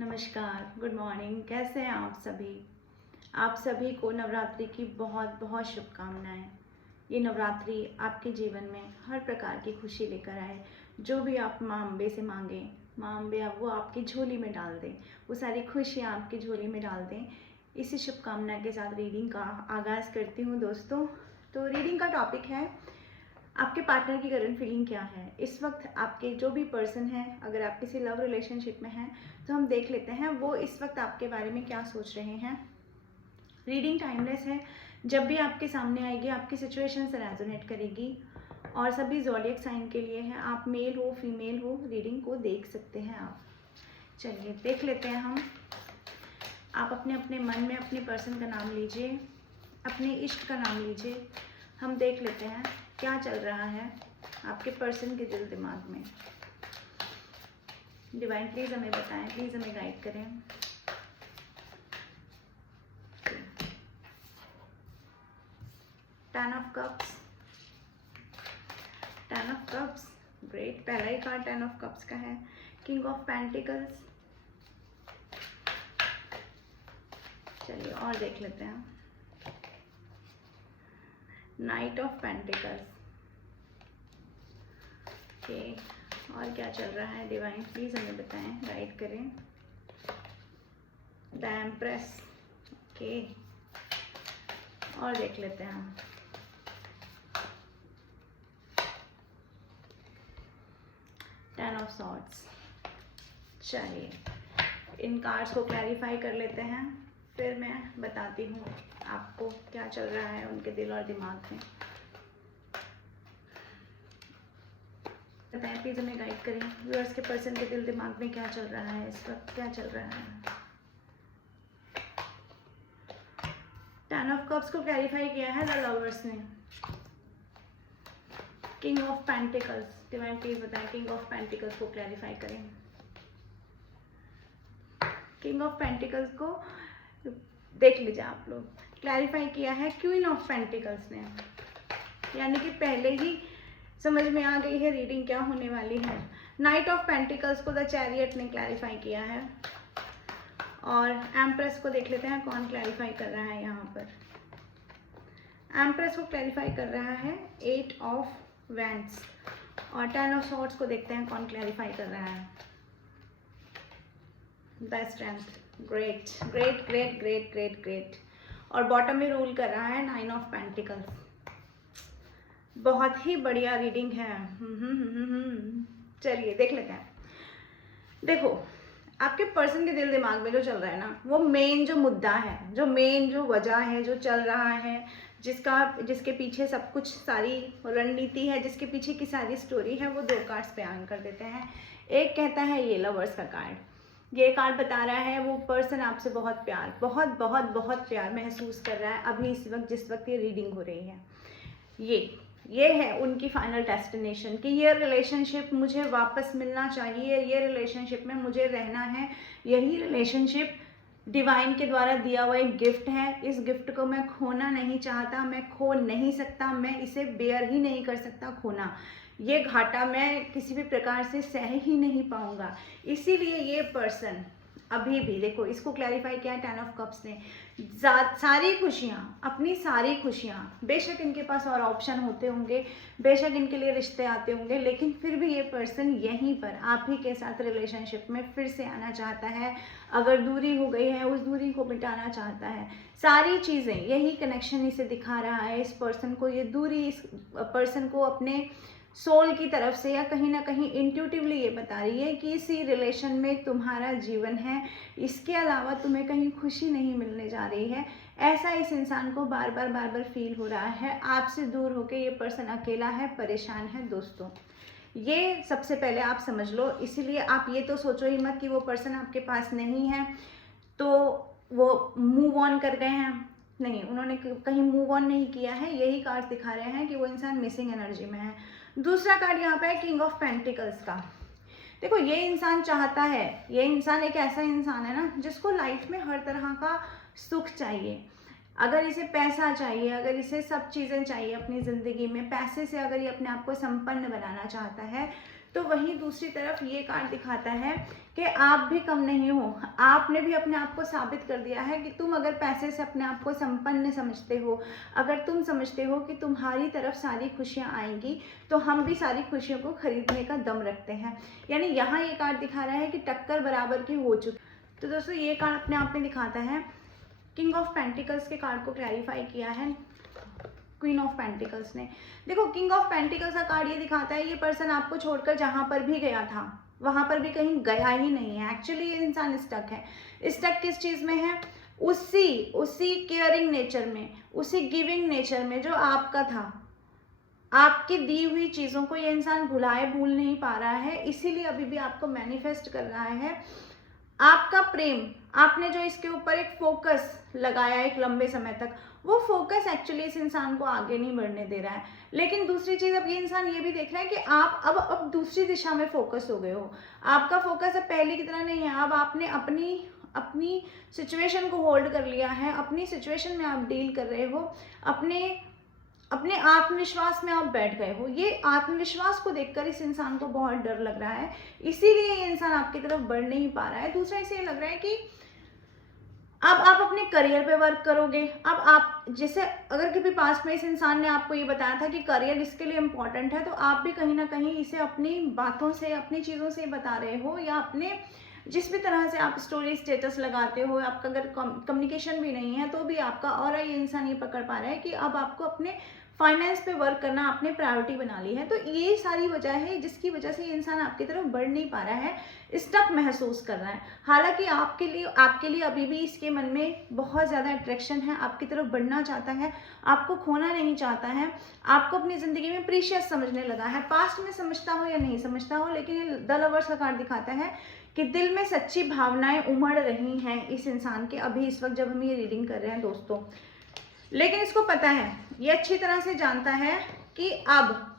नमस्कार, good morning. कैसे हैं आप सभी? आप सभी को नवरात्रि की बहुत बहुत शुभकामनाएं। ये नवरात्रि आपके जीवन में हर प्रकार की खुशी लेकर आए। जो भी आप माँ अम्बे से मांगें, माँ अम्बे वो आपकी झोली में डाल दें, वो सारी खुशियाँ आपकी झोली में डाल दें। इसी शुभकामना के साथ रीडिंग का आगाज़ करती हूँ दोस्तों। तो रीडिंग का टॉपिक है आपके पार्टनर की करंट फीलिंग क्या है। इस वक्त आपके जो भी पर्सन है, अगर आप किसी लव रिलेशनशिप में हैं तो हम देख लेते हैं वो इस वक्त आपके बारे में क्या सोच रहे हैं। रीडिंग टाइमलेस है, जब भी आपके सामने आएगी आपकी सिचुएशन से रेजोनेट करेगी और सभी ज़ोडिएक साइन के लिए है। आप मेल हो फीमेल हो, रीडिंग को देख सकते हैं आप। चलिए देख लेते हैं हम। आप अपने अपने मन में अपने पर्सन का नाम लीजिए, अपने इष्ट का नाम लीजिए। हम देख लेते हैं क्या चल रहा है आपके पर्सन के दिल दिमाग में। डिवाइन प्लीज़ हमें बताएं, प्लीज़ हमें गाइड करें। Ten of cups, ten of cups, great. पहला ही कार्ड टेन ऑफ कप्स का है। King of pentacles. चलिए और देख लेते हैं। Night of pentacles. ओके, और क्या चल रहा है डिवाइन प्लीज़ हमें बताएं, गाइड करें। The empress. ओके, और देख लेते हैं हम। Ten of swords. चलिए इन कार्ड्स को क्लैरिफाई कर लेते हैं, फिर मैं बताती हूँ आपको क्या चल रहा है उनके दिल और दिमाग में। बताएं प्लीज़ हमें, गाइड करें। व्यूअर्स के पर्सन के दिल दिमाग में क्या चल रहा है इस वक्त, क्या चल रहा है। टेन ऑफ कप्स को क्लैरिफाई किया है द लवर्स ने। King of pentacles, divine please बताएं किंग ऑफ पेंटिकल्स को क्लैरिफाई करें। किंग ऑफ पेंटिकल्स को देख लीजिए आप लोग, क्लैरिफाई किया है क्वीन ऑफ पेंटिकल्स ने, यानी कि पहले ही समझ में आ गई है रीडिंग क्या होने वाली है। नाइट ऑफ पेंटिकल्स को द चैरियट ने क्लैरिफाई किया है, और एम्प्रेस को देख लेते हैं कौन क्लैरिफाई कर रहा है यहाँ पर। एम्प्रेस को क्लैरिफाई कर रहा है एट ऑफ वैंड्स, और टेन ऑफ सॉर्ड्स को देखते हैं कौन क्लैरिफाई कर रहा है। The strength. Great great great great great great. और बॉटम में रूल कर रहा है नाइन ऑफ पेंटिकल्स। बहुत ही बढ़िया रीडिंग है। चलिए देख लेते हैं। देखो आपके पर्सन के दिल दिमाग में जो चल रहा है ना, वो मेन जो मुद्दा है, जो मेन जो वजह है, जो चल रहा है, जिसके पीछे सब कुछ सारी रणनीति है, जिसके पीछे की सारी स्टोरी है, वो दो कार्ड्स बयान कर देते हैं। एक कहता है ये लवर्स का कार्ड, ये कार्ड बता रहा है वो पर्सन आपसे बहुत प्यार, बहुत बहुत बहुत प्यार महसूस कर रहा है अभी इस वक्त, जिस वक्त ये रीडिंग हो रही है। ये है उनकी फाइनल डेस्टिनेशन कि ये रिलेशनशिप मुझे वापस मिलना चाहिए, ये रिलेशनशिप में मुझे रहना है। यही रिलेशनशिप डिवाइन के द्वारा दिया हुआ एक गिफ्ट है। इस गिफ्ट को मैं खोना नहीं चाहता, मैं खो नहीं सकता, मैं इसे बेयर ही नहीं कर सकता खोना। ये घाटा मैं किसी भी प्रकार से सह ही नहीं पाऊंगा। इसीलिए ये पर्सन अभी भी, देखो इसको क्लैरिफाई किया है टेन ऑफ कप्स ने, सारी खुशियाँ, अपनी सारी खुशियाँ, बेशक इनके पास और ऑप्शन होते होंगे, बेशक इनके लिए रिश्ते आते होंगे, लेकिन फिर भी ये पर्सन यहीं पर आप ही के साथ रिलेशनशिप में फिर से आना चाहता है। अगर दूरी हो गई है उस दूरी को मिटाना चाहता है। सारी चीज़ें, यही कनेक्शन इसे दिखा रहा है इस पर्सन को। ये दूरी इस पर्सन को अपने सोल की तरफ से या कहीं ना कहीं इंट्यूटिवली ये बता रही है कि इसी रिलेशन में तुम्हारा जीवन है, इसके अलावा तुम्हें कहीं खुशी नहीं मिलने जा रही है। ऐसा इस इंसान को बार बार फील हो रहा है। आपसे दूर होके ये पर्सन अकेला है, परेशान है दोस्तों। ये सबसे पहले आप समझ लो। इसीलिए आप ये तो सोचो ही मत कि वो पर्सन आपके पास नहीं है तो वो मूव ऑन कर गए हैं। नहीं, उन्होंने कहीं मूव ऑन नहीं किया है। यही कार्ड दिखा रहे हैं कि वो इंसान मिसिंग एनर्जी में है। दूसरा कार्ड यहाँ पे है किंग ऑफ पेंटिकल्स का। देखो ये इंसान चाहता है, ये इंसान एक ऐसा इंसान है ना जिसको लाइफ में हर तरह का सुख चाहिए। अगर इसे पैसा चाहिए, अगर इसे सब चीज़ें चाहिए अपनी ज़िंदगी में, पैसे से अगर ये अपने आप को संपन्न बनाना चाहता है तो वहीं दूसरी तरफ ये कार्ड दिखाता है कि आप भी कम नहीं हो, आपने भी अपने आप को साबित कर दिया है कि तुम अगर पैसे से अपने आप को संपन्न समझते हो, अगर तुम समझते हो कि तुम्हारी तरफ सारी खुशियाँ आएंगी, तो हम भी सारी खुशियों को खरीदने का दम रखते हैं। यानी यहाँ ये कार्ड दिखा रहा है कि टक्कर बराबर की हो चुकी। तो दोस्तों ये कार्ड अपने आप में दिखाता है, किंग ऑफ पेंटिकल्स के कार्ड को क्लैरिफाई किया है क्वीन ऑफ पेंटिकल्स ने। देखो किंग ऑफ पेंटिकल्स का कार्ड ये दिखाता है ये पर्सन आपको छोड़कर जहाँ पर भी गया था वहाँ पर भी कहीं गया ही नहीं है। एक्चुअली ये इंसान स्टक है। स्टक किस चीज़ में है? उसी केयरिंग नेचर में, उसी गिविंग नेचर में जो आपका था। आपकी दी हुई चीज़ों को ये इंसान भूल नहीं पा रहा है, इसीलिए अभी भी आपको मैनिफेस्ट कर रहा है। आपका प्रेम, आपने जो इसके ऊपर एक फोकस लगाया एक लंबे समय तक, वो फोकस एक्चुअली इस इंसान को आगे नहीं बढ़ने दे रहा है। लेकिन दूसरी चीज़, अब ये इंसान ये भी देख रहा है कि आप अब दूसरी दिशा में फोकस हो गए हो। आपका फोकस अब पहले की तरह नहीं है। अब आपने अपनी सिचुएशन को होल्ड कर लिया है, अपनी सिचुएशन में आप डील कर रहे हो, अपने आत्मविश्वास में आप बैठ गए हो। ये आत्मविश्वास को देखकर इस इंसान को बहुत डर लग रहा है, इसीलिए ये इंसान आपकी तरफ बढ़ नहीं पा रहा है। दूसरा इसे लग रहा है कि अब आप अपने करियर पे वर्क करोगे। अब आप जैसे अगर कभी पास्ट में इस इंसान ने आपको ये बताया था कि करियर इसके लिए इम्पोर्टेंट है, तो आप भी कहीं ना कहीं इसे अपनी बातों से, अपनी चीज़ों से बता रहे हो, या अपने जिस भी तरह से आप स्टोरी स्टेटस लगाते हो, आपका अगर कम्युनिकेशन भी नहीं है तो भी आपका और ये इंसान ये पकड़ पा रहा है कि अब आपको अपने फाइनेंस पे वर्क करना आपने प्रायोरिटी बना ली है। तो ये सारी वजह है जिसकी वजह से ये इंसान आपकी तरफ बढ़ नहीं पा रहा है, स्टक महसूस कर रहा है। हालांकि आपके लिए अभी भी इसके मन में बहुत ज़्यादा अट्रैक्शन है, आपकी तरफ बढ़ना चाहता है, आपको खोना नहीं चाहता है, आपको अपनी ज़िंदगी में प्रीशियस समझने लगा है। पास्ट में समझता हो या नहीं समझता हो, लेकिन ये द लवर्स का कार्ड दिखाता है कि दिल में सच्ची भावनाएं उमड़ रही हैं इस इंसान के अभी इस वक्त जब हम ये रीडिंग कर रहे हैं दोस्तों। लेकिन इसको पता है, ये अच्छी तरह से जानता है कि अब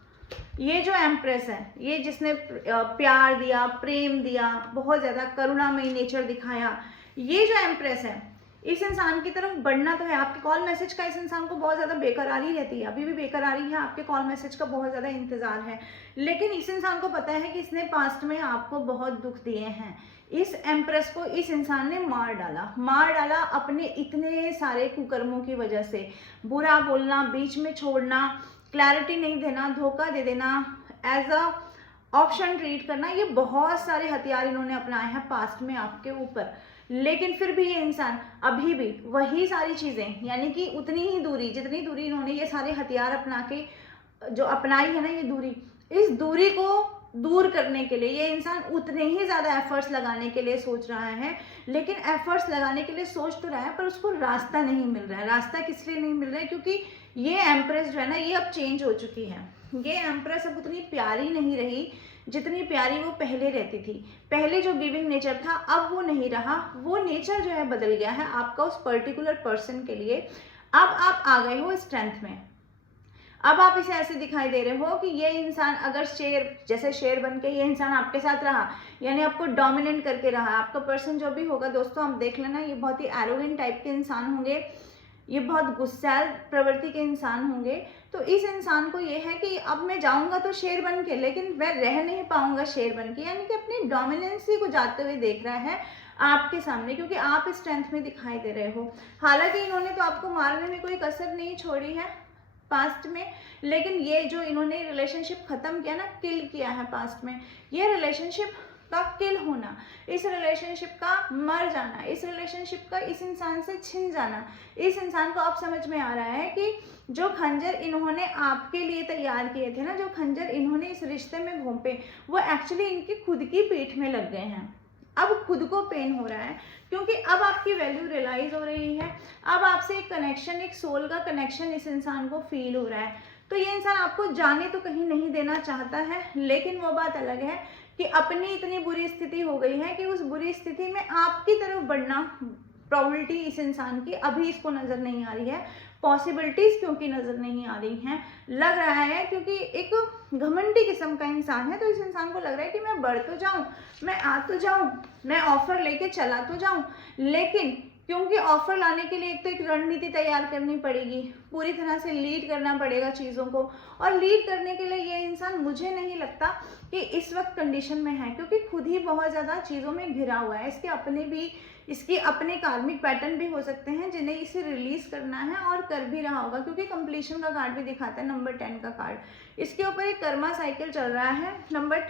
ये जो एम्प्रेस है, ये जिसने प्यार दिया, प्रेम दिया, बहुत ज़्यादा करुणामयी नेचर दिखाया, ये जो एम्प्रेस है इस इंसान की तरफ बढ़ना तो है। आपके कॉल मैसेज का इस इंसान को बहुत ज़्यादा बेकरारी रहती है, अभी भी बेकरारी है, आपके कॉल मैसेज का बहुत ज़्यादा इंतज़ार है। लेकिन इस इंसान को पता है कि इसने पास्ट में आपको बहुत दुख दिए हैं। इस एम्प्रेस को इस इंसान ने मार डाला अपने इतने सारे कुकर्मों की वजह से। बुरा बोलना, बीच में छोड़ना, क्लैरिटी नहीं देना, धोखा दे देना, एज अ ऑप्शन ट्रीट करना, ये बहुत सारे हथियार इन्होंने अपनाए हैं पास्ट में आपके ऊपर। लेकिन फिर भी ये इंसान अभी भी वही सारी चीज़ें, यानी कि उतनी ही दूरी, जितनी दूरी इन्होंने ये सारे हथियार अपना के जो अपनाई है ना, ये दूरी, इस दूरी को दूर करने के लिए ये इंसान उतने ही ज़्यादा एफर्ट्स लगाने के लिए सोच रहा है। लेकिन एफर्ट्स लगाने के लिए सोच तो रहा है, पर उसको रास्ता नहीं मिल रहा है। रास्ता किस लिए नहीं मिल रहा है? क्योंकि ये एम्प्रेस जो है ना, ये अब चेंज हो चुकी है। ये एम्प्रेस अब उतनी प्यारी नहीं रही जितनी प्यारी वो पहले रहती थी। पहले जो गिविंग नेचर था अब वो नहीं रहा, वो नेचर जो है बदल गया है आपका उस पर्टिकुलर पर्सन के लिए। अब आप आ गए हो स्ट्रेंथ में। अब आप इसे ऐसे दिखाई दे रहे हो कि ये इंसान अगर शेर बन के ये इंसान आपके साथ रहा, यानी आपको डोमिनेट करके रहा, आपका पर्सन जो भी होगा दोस्तों, आप देख लेना, ये बहुत ही एरोगेंट टाइप के इंसान होंगे, ये बहुत गुस्सैल प्रवृत्ति के इंसान होंगे। तो इस इंसान को ये है कि अब मैं जाऊंगा तो शेर बन के, लेकिन मैं रह नहीं पाऊंगा शेर बन के, यानी कि अपनी डोमिनेंसी को जाते हुए देख रहा है आपके सामने, क्योंकि आप स्ट्रेंथ में दिखाई दे रहे हो। हालांकि इन्होंने तो आपको मारने में कोई कसर नहीं छोड़ी है पास्ट में, लेकिन ये जो इन्होंने रिलेशनशिप खत्म किया ना, किल किया है पास्ट में, ये रिलेशनशिप का किल होना, इस रिलेशनशिप का मर जाना, इस रिलेशनशिप का इस इंसान से छिन जाना, इस इंसान को अब समझ में आ रहा है कि जो खंजर इन्होंने आपके लिए तैयार किए थे ना, जो खंजर इन्होंने इस रिश्ते में घोंपे, वो एक्चुअली इनकी खुद की पीठ में लग गए हैं। अब खुद को पेन हो रहा है, क्योंकि अब आपकी वैल्यू रियलाइज हो रही है। अब आपसे एक कनेक्शन, एक सोल का कनेक्शन इस इंसान को फील हो रहा है। तो ये इंसान आपको जाने तो कहीं नहीं देना चाहता है, लेकिन वो बात अलग है कि अपनी इतनी बुरी स्थिति हो गई है कि उस बुरी स्थिति में आपकी तरफ बढ़ना प्रोबेबिलिटी इस इंसान की अभी इसको नज़र नहीं आ रही है। पॉसिबिलिटीज़ क्योंकि नज़र नहीं आ रही हैं, लग रहा है क्योंकि एक घमंडी किस्म का इंसान है, तो इस इंसान को लग रहा है कि मैं बढ़ तो जाऊं, मैं आ तो जाऊं, मैं ऑफर लेके चला तो जाऊं, लेकिन क्योंकि ऑफर लाने के लिए एक तो एक रणनीति तैयार करनी पड़ेगी, पूरी तरह से लीड करना पड़ेगा चीज़ों को, और लीड करने के लिए ये इंसान मुझे नहीं लगता कि इस वक्त कंडीशन में है, क्योंकि खुद ही बहुत ज़्यादा चीज़ों में घिरा हुआ है। इसके अपने कार्मिक पैटर्न भी हो सकते हैं जिन्हें इसे रिलीज करना है, और कर भी रहा होगा, क्योंकि कंप्लीशन का कार्ड भी दिखाता है, नंबर 10 का कार्ड। इसके ऊपर एक कर्मा साइकिल चल रहा है, नंबर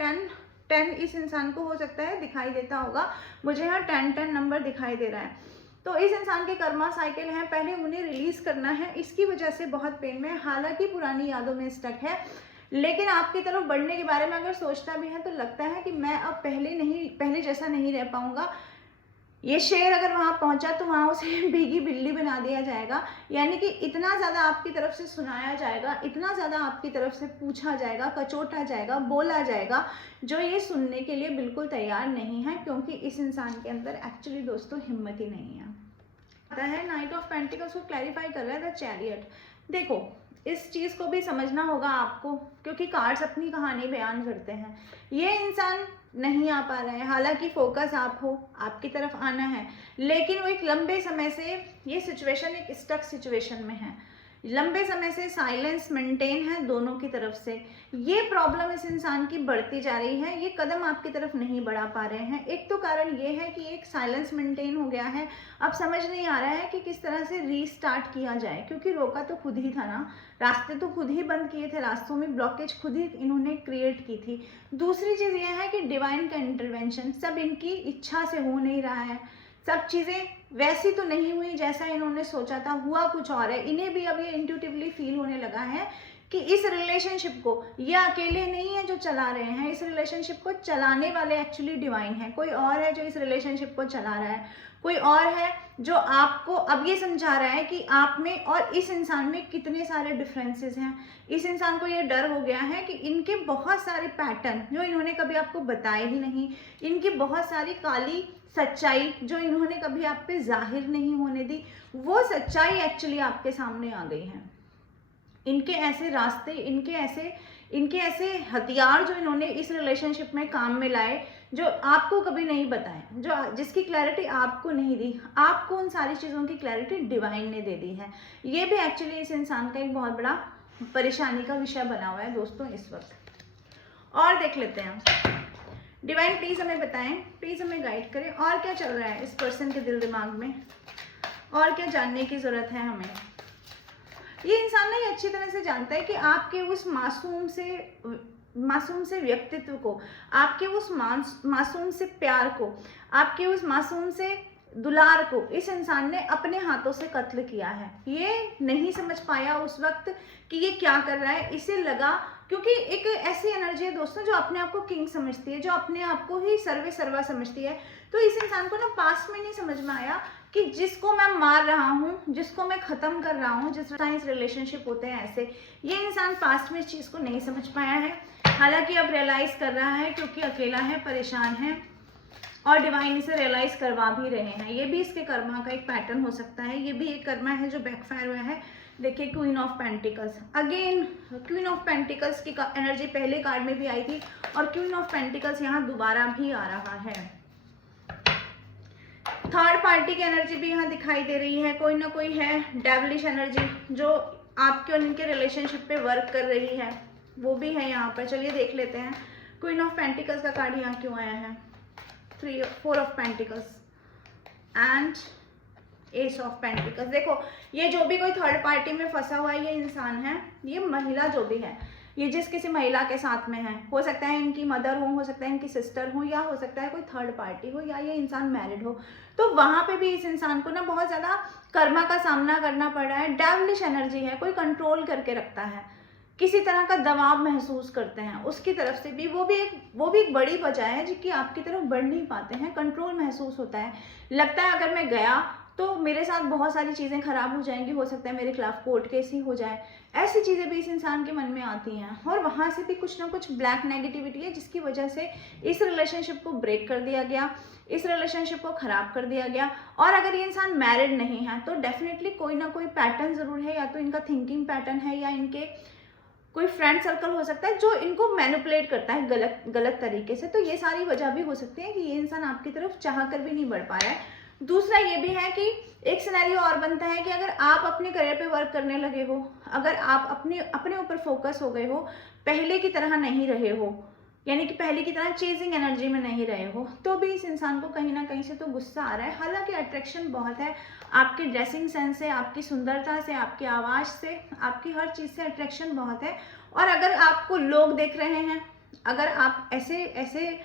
10 इस इंसान को हो सकता है दिखाई देता होगा, मुझे यहाँ 10 नंबर दिखाई दे रहा है। तो इस इंसान के कर्मा साइकिल हैं, पहले उन्हें रिलीज करना है, इसकी वजह से बहुत पेन में, हालांकि पुरानी यादों में स्टक है, लेकिन आपकी तरफ बढ़ने के बारे में अगर सोचता भी है तो लगता है कि मैं अब पहले जैसा नहीं रह पाऊंगा। ये शेर अगर वहां पहुंचा तो वहां उसे भीगी बिल्ली बना दिया जाएगा, यानी कि इतना ज़्यादा आपकी तरफ से सुनाया जाएगा, इतना ज़्यादा आपकी तरफ से पूछा जाएगा, कचोटा जाएगा, बोला जाएगा, जो ये सुनने के लिए बिल्कुल तैयार नहीं है, क्योंकि इस इंसान के अंदर एक्चुअली दोस्तों हिम्मत ही नहीं है। आता है नाइट ऑफ पेंटिकल्स को क्लैरिफाई कर रहा है द चैरियट। देखो, इस चीज़ को भी समझना होगा आपको, क्योंकि कार्ड्स अपनी कहानी बयान करते हैं। ये इंसान नहीं आ पा रहा है, हालांकि फोकस आप हो, आपकी तरफ आना है, लेकिन वो एक लंबे समय से ये सिचुएशन एक स्टक सिचुएशन में है, लंबे समय से साइलेंस मेंटेन है दोनों की तरफ से। ये प्रॉब्लम इस इंसान की बढ़ती जा रही है, ये कदम आपकी तरफ नहीं बढ़ा पा रहे हैं। एक तो कारण ये है कि एक साइलेंस मेंटेन हो गया है, अब समझ नहीं आ रहा है कि किस तरह से रीस्टार्ट किया जाए, क्योंकि रोका तो खुद ही था ना, रास्ते तो खुद ही बंद किए थे, रास्तों में ब्लॉकेज खुद ही इन्होंने क्रिएट की थी। दूसरी चीज़ ये है कि डिवाइन का इंटरवेंशन सब इनकी इच्छा से हो नहीं रहा है, सब चीज़ें वैसी तो नहीं हुई जैसा इन्होंने सोचा था, हुआ कुछ और है। इन्हें भी अब ये इंट्यूटिवली फील होने लगा है कि इस रिलेशनशिप को ये अकेले नहीं है जो चला रहे हैं, इस रिलेशनशिप को चलाने वाले एक्चुअली डिवाइन है, कोई और है जो इस रिलेशनशिप को चला रहा है, कोई और है जो आपको अब ये समझा रहा है कि आप में और इस इंसान में कितने सारे डिफरेंसेस हैं। इस इंसान को ये डर हो गया है कि इनके बहुत सारे पैटर्न जो इन्होंने कभी आपको बताए ही नहीं, इनकी बहुत सारी काली सच्चाई जो इन्होंने कभी आप पे जाहिर नहीं होने दी, वो सच्चाई एक्चुअली आपके सामने आ गई है। इनके ऐसे रास्ते, इनके ऐसे हथियार जो इन्होंने इस रिलेशनशिप में काम में लाए, जो आपको कभी नहीं बताए, जिसकी क्लैरिटी आपको नहीं दी, आपको उन सारी चीज़ों की क्लैरिटी डिवाइन ने दे दी है। ये भी एक्चुअली इस इंसान का एक बहुत बड़ा परेशानी का विषय बना हुआ है दोस्तों इस वक्त। और देख लेते हैं, डिवाइन प्लीज़ हमें बताएं, प्लीज़ हमें गाइड करें, और क्या चल रहा है इस पर्सन के दिल दिमाग में, और क्या जानने की ज़रूरत है हमें। ये इंसान ना ये अच्छी तरह से जानता है कि आपके उस मासूम से व्यक्तित्व को, आपके उस मासूम से प्यार को, आपके उस मासूम से दुलार को इस इंसान ने अपने हाथों से कत्ल किया है। ये नहीं समझ पाया उस वक्त कि ये क्या कर रहा है, इसे लगा, क्योंकि एक ऐसी एनर्जी है दोस्तों जो अपने आप को किंग समझती है, जो अपने आप को ही सर्वा समझती है। तो इस इंसान को ना पास्ट में नहीं समझ में आया कि जिसको मैं मार रहा हूँ, जिसको मैं ख़त्म कर रहा हूँ, जिस साइंस रिलेशनशिप होते हैं ऐसे, ये इंसान पास्ट में इस चीज़ को नहीं समझ पाया है। हालांकि अब रियलाइज़ कर रहा है, क्योंकि अकेला है, परेशान है, और डिवाइन इसे रियलाइज़ करवा भी रहे हैं। ये भी इसके कर्मा का एक पैटर्न हो सकता है, ये भी एक कर्मा है जो बैकफायर हुआ है। देखिए queen of pentacles, again queen of pentacles की एनर्जी पहले कार्ड में भी आई थी, और क्वीन ऑफ पेंटिकल्स यहाँ दोबारा भी आ रहा है। थर्ड पार्टी की एनर्जी भी यहाँ दिखाई दे रही है, कोई ना कोई है डेविलिश एनर्जी जो आपके और इनके रिलेशनशिप पे वर्क कर रही है, वो भी है यहाँ पर। चलिए देख लेते हैं क्वीन ऑफ पेंटिकल्स का कार्ड यहाँ क्यों आया है। 4 of pentacles and S of pentacles. देखो, ये जो भी कोई थर्ड पार्टी में फंसा हुआ है, ये इंसान है, ये महिला जो भी है, ये जिस किसी महिला के साथ में है, हो सकता है इनकी मदर हो सकता है इनकी सिस्टर हो, या हो सकता है कोई थर्ड पार्टी हो, या ये इंसान मैरिड हो, तो वहाँ पे भी इस इंसान को ना बहुत ज़्यादा कर्मा का सामना करना पड़ रहा है। डेविलिश एनर्जी है, कोई कंट्रोल करके रखता है, किसी तरह का दबाव महसूस करते हैं उसकी तरफ से भी, वो भी एक बड़ी वजह है जिसकी आपकी तरफ बढ़ नहीं पाते हैं। कंट्रोल महसूस होता है, लगता है अगर मैं गया तो मेरे साथ बहुत सारी चीज़ें खराब हो जाएंगी, हो सकता है मेरे खिलाफ कोर्ट केस ही हो जाए, ऐसी चीज़ें भी इस इंसान के मन में आती हैं। और वहाँ से भी कुछ ना कुछ ब्लैक नेगेटिविटी है जिसकी वजह से इस रिलेशनशिप को ब्रेक कर दिया गया, इस रिलेशनशिप को ख़राब कर दिया गया। और अगर ये इंसान मैरिड नहीं है तो डेफिनेटली कोई ना कोई पैटर्न ज़रूर है, या तो इनका थिंकिंग पैटर्न है, या इनके कोई फ्रेंड सर्कल हो सकता है जो इनको मैनिपुलेट करता है गलत तरीके से। तो ये सारी वजह भी हो सकती है कि ये इंसान आपकी तरफ चाह कर भी नहीं बढ़ पा रहा है। दूसरा ये भी है कि एक सिनेरियो और बनता है कि अगर आप अपने करियर पे वर्क करने लगे हो, अगर आप अपने ऊपर फोकस हो गए हो, पहले की तरह नहीं रहे हो, यानी कि पहले की तरह चेजिंग एनर्जी में नहीं रहे हो, तो भी इस इंसान को कहीं ना कहीं से तो गुस्सा आ रहा है। हालांकि अट्रैक्शन बहुत है, आपके ड्रेसिंग सेंस से, आपकी सुंदरता से, आपकी आवाज़ से, आपकी हर चीज़ से अट्रैक्शन बहुत है। और अगर आपको लोग देख रहे हैं, अगर आप ऐसे ऐसे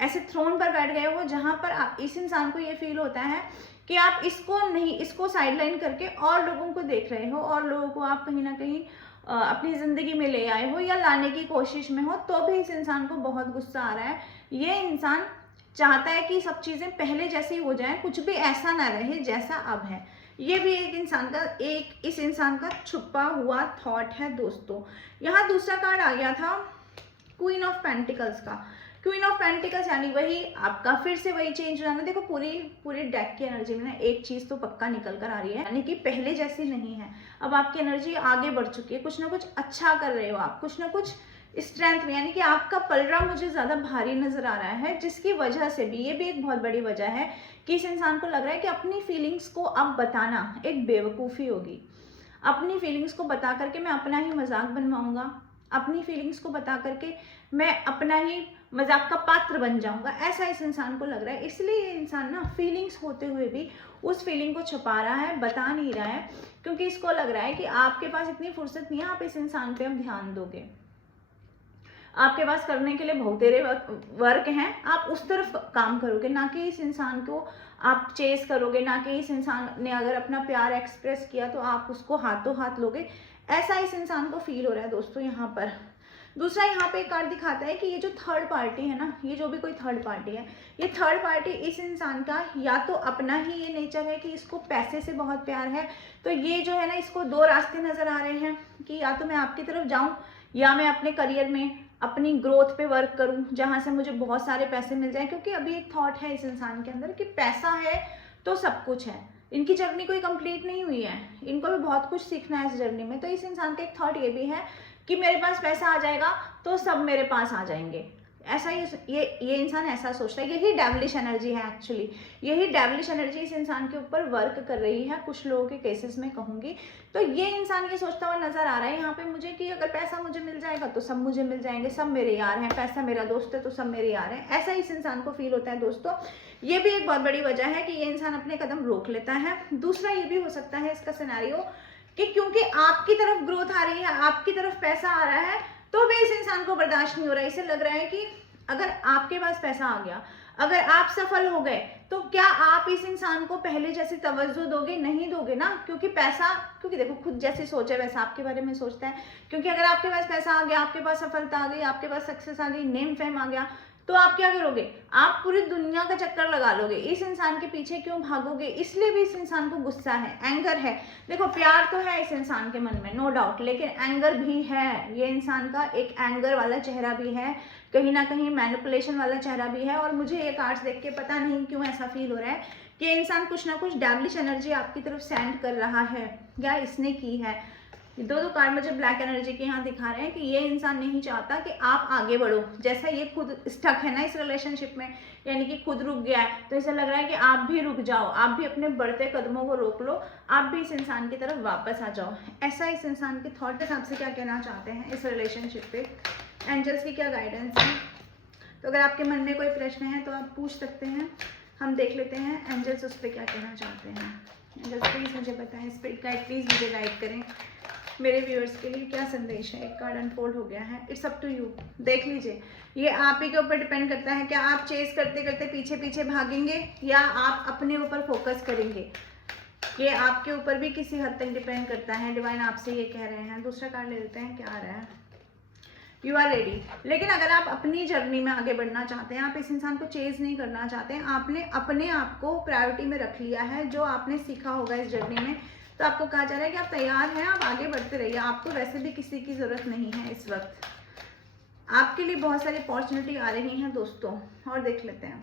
ऐसे थ्रोन पर बैठ गए हो जहाँ पर आप, इस इंसान को ये फील होता है कि आप इसको साइडलाइन करके और लोगों को देख रहे हो, और लोगों को आप कहीं ना कहीं अपनी ज़िंदगी में ले आए हो या लाने की कोशिश में हो, तो भी इस इंसान को बहुत गुस्सा आ रहा है। ये इंसान चाहता है कि सब चीज़ें पहले जैसी हो जाएं, कुछ भी ऐसा ना रहे जैसा अब है। ये भी इस इंसान का छुपा हुआ थॉट है दोस्तों। यहाँ दूसरा कार्ड आ गया था क्वीन ऑफ पेंटिकल्स का। क्वीन ऑफ पेंटिकल्स यानी वही आपका फिर से वही चेंज हो जाना। देखो पूरी डेक की एनर्जी में ना एक चीज़ तो पक्का निकल कर आ रही है, यानी कि पहले जैसी नहीं है। अब आपकी एनर्जी आगे बढ़ चुकी है, कुछ ना कुछ अच्छा कर रहे हो आप, कुछ ना कुछ स्ट्रेंथ में, यानी कि आपका पलड़ा मुझे ज़्यादा भारी नज़र आ रहा है, जिसकी वजह से भी, ये भी एक बहुत बड़ी वजह है कि इस इंसान को लग रहा है कि अपनी फीलिंग्स को अब बताना एक बेवकूफ़ी होगी। अपनी फीलिंग्स को बता करके मैं अपना ही मजाक बनवाऊंगा, अपनी फीलिंग्स को बता करके मैं अपना ही मजाक का पात्र बन जाऊंगा, ऐसा इस इंसान को लग रहा है। इसलिए ये इंसान ना फीलिंग्स होते हुए भी उस फीलिंग को छुपा रहा है, बता नहीं रहा है, क्योंकि इसको लग रहा है कि आपके पास इतनी फुर्सत नहीं है, आप इस इंसान पे अब ध्यान दोगे, आपके पास करने के लिए बहुतेरे वर्क हैं, आप उस तरफ काम करोगे, ना कि इस इंसान को आप चेस करोगे, ना कि इस इंसान ने अगर अपना प्यार एक्सप्रेस किया तो आप उसको हाथों हाथ लोगे, ऐसा इस इंसान को फील हो रहा है दोस्तों यहाँ पर। दूसरा यहाँ पे एक कार्ड दिखाता है कि ये जो थर्ड पार्टी है ना, ये जो भी कोई थर्ड पार्टी है, ये थर्ड पार्टी इस इंसान का या तो अपना ही ये नेचर है कि इसको पैसे से बहुत प्यार है, तो ये जो है ना, इसको दो रास्ते नजर आ रहे हैं कि या तो मैं आपकी तरफ जाऊं या मैं अपने करियर में अपनी ग्रोथ पे वर्क करूं जहां से मुझे बहुत सारे पैसे मिल जाएं, क्योंकि अभी एक थॉट है इस इंसान के अंदर कि पैसा है तो सब कुछ है। इनकी जर्नी कोई कंप्लीट नहीं हुई है, इनको भी बहुत कुछ सीखना है इस जर्नी में। तो इस इंसान का एक थॉट ये भी है कि मेरे पास पैसा आ जाएगा तो सब मेरे पास आ जाएंगे, ऐसा ही ये इंसान ऐसा सोचता है। यही डेविलिश एनर्जी है एक्चुअली, यही डेविलिश एनर्जी इस इंसान के ऊपर वर्क कर रही है कुछ लोगों के केसेस में कहूँगी। तो ये इंसान ये सोचता हुआ नजर आ रहा है यहाँ पे मुझे कि अगर पैसा मुझे मिल जाएगा तो सब मुझे मिल जाएंगे, सब मेरे यार हैं, पैसा मेरा दोस्त है तो सब मेरे यार हैं, ऐसा इस इंसान को फील होता है दोस्तों। ये भी एक बहुत बड़ी वजह है कि ये इंसान अपने कदम रोक लेता है। दूसरा ये भी हो सकता है इसका सिनेरियो कि क्योंकि आपकी तरफ ग्रोथ आ रही है, आपकी तरफ पैसा आ रहा है, तो भी इस इंसान को बर्दाश्त नहीं हो रहा है। इसे लग रहा है कि अगर आपके पास पैसा आ गया, अगर आप सफल हो गए, तो क्या आप इस इंसान को पहले जैसी तवज्जो दोगे? नहीं दोगे ना, क्योंकि पैसा, क्योंकि देखो खुद जैसे सोचा है वैसा आपके बारे में सोचता है। क्योंकि अगर आपके पास पैसा आ गया, आपके पास सफलता आ गई, आपके पास सक्सेस आ गई, नेम फेम आ गया, तो आप क्या करोगे? आप पूरी दुनिया का चक्कर लगा लोगे, इस इंसान के पीछे क्यों भागोगे? इसलिए भी इस इंसान को गुस्सा है, एंगर है। देखो प्यार तो है इस इंसान के मन में नो डाउट, लेकिन एंगर भी है। ये इंसान का एक एंगर वाला चेहरा भी है, कहीं ना कहीं मैनिपुलेशन वाला चेहरा भी है। और मुझे ये कार्ड्स देख के पता नहीं क्यों ऐसा फील हो रहा है कि इंसान कुछ ना कुछ डेविलिश एनर्जी आपकी तरफ सेंड कर रहा है या इसने की है। दो कार्ड मुझे ब्लैक एनर्जी के यहाँ दिखा रहे हैं कि ये इंसान नहीं चाहता कि आप आगे बढ़ो। जैसा ये खुद स्टक है ना इस रिलेशनशिप में, यानी कि खुद रुक गया है, तो ऐसा लग रहा है कि आप भी रुक जाओ, आप भी अपने बढ़ते कदमों को रोक लो, आप भी इस इंसान की तरफ वापस आ जाओ। ऐसा इस इंसान के थॉट के हिसाब से क्या कहना चाहते हैं इस रिलेशनशिप पे, एंजल्स की क्या गाइडेंस है। तो अगर आपके मन में कोई प्रश्न है तो आप पूछ सकते हैं, हम देख लेते हैं एंजल्स उस पर क्या कहना चाहते हैं। एंजल्स प्लीज़ मुझे बताएं, स्पिरिट गाइड प्लीज़ मुझे गाइड करें, मेरे व्यूअर्स के लिए क्या संदेश है। एक कार्ड अनफोल्ड हो गया है, इट्स अप टू यू, देख लीजिए। ये आप ही के ऊपर डिपेंड करता है, क्या आप चेस करते करते पीछे पीछे भागेंगे या आप अपने ऊपर फोकस करेंगे। ये आपके ऊपर भी किसी हद तक डिपेंड करता है, डिवाइन आपसे ये कह रहे हैं। दूसरा कार्ड ले लेते हैं, क्या आ रहा है। You are ready. लेकिन अगर आप अपनी जर्नी में आगे बढ़ना चाहते हैं, आप इस इंसान को चेज नहीं करना चाहते हैं, आपने अपने आप को प्रायोरिटी में रख लिया है, जो आपने सीखा होगा इस जर्नी में, तो आपको कहा जा रहा है कि आप तैयार हैं, आप आगे बढ़ते रहिए। आपको वैसे भी किसी की ज़रूरत नहीं है इस वक्त, आपके लिए बहुत सारी अपॉर्चुनिटी आ रही हैं दोस्तों। और देख लेते हैं,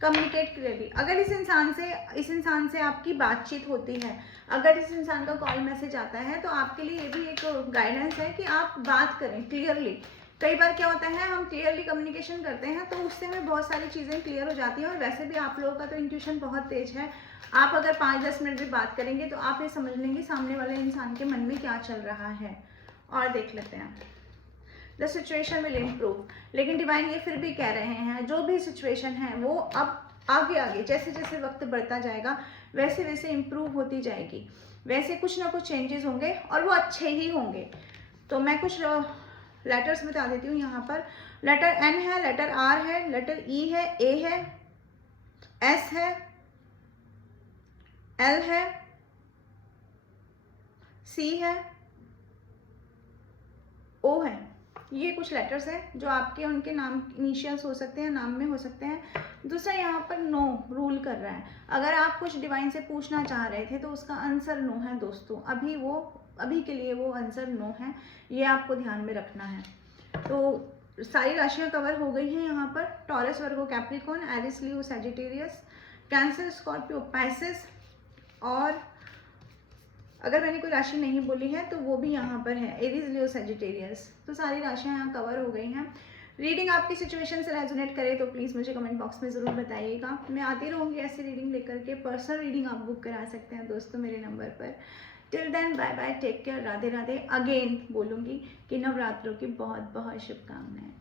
कम्युनिकेट क्लियरली। अगर इस इंसान से आपकी बातचीत होती है, अगर इस इंसान का कॉल मैसेज आता है, तो आपके लिए ये भी एक गाइडेंस है कि आप बात करें क्लियरली, कई बार क्या होता है, हम क्लियरली कम्युनिकेशन करते हैं तो उससे हमें बहुत सारी चीज़ें क्लियर हो जाती हैं। और वैसे भी आप लोगों का तो इंट्यूशन बहुत तेज है, आप अगर 5-10 मिनट भी बात करेंगे तो आप ये समझ लेंगे सामने वाले इंसान के मन में क्या चल रहा है। और देख लेते हैं, द सिचुएशन विल इम्प्रूव। लेकिन डिवाइन ये फिर भी कह रहे हैं, जो भी सिचुएशन है वो अब आगे आगे जैसे जैसे वक्त बढ़ता जाएगा वैसे वैसे इम्प्रूव होती जाएगी, वैसे कुछ ना कुछ चेंजेस होंगे और वो अच्छे ही होंगे। तो मैं कुछ लेटर्स बता देती हूँ यहाँ पर। लेटर एन है, लेटर आर है, लेटर ई है, ए है, एस है, एल है, सी है, ओ है। ये कुछ लेटर्स हैं जो आपके उनके नाम इनिशियल्स हो सकते हैं, नाम में हो सकते हैं। दूसरा यहाँ पर नो रूल कर रहा है। अगर आप कुछ डिवाइन से पूछना चाह रहे थे तो उसका आंसर नो है दोस्तों, अभी के लिए वो आंसर नो है, ये आपको ध्यान में रखना है। तो सारी राशियाँ कवर हो गई हैं यहाँ पर। टॉरस, वर्गो, कैप्रिकॉर्न, एरिस, लियो, सैजिटेरियस, कैंसर, स्कॉर्पियो, पाइसेस, और अगर मैंने कोई राशि नहीं बोली है तो वो भी यहाँ पर है, एरीज, लियो, सैजिटेरियस। तो सारी राशियाँ यहाँ कवर हो गई हैं। रीडिंग आपकी सिचुएशन से रेजोनेट करे तो प्लीज़ मुझे कमेंट बॉक्स में ज़रूर बताइएगा। मैं आती रहूँगी ऐसी रीडिंग लेकर के। पर्सनल रीडिंग आप बुक करा सकते हैं दोस्तों मेरे नंबर पर। Till then bye bye, take care, Radhe Radhe. Again बोलूँगी कि नवरात्रों की बहुत बहुत शुभकामनाएं।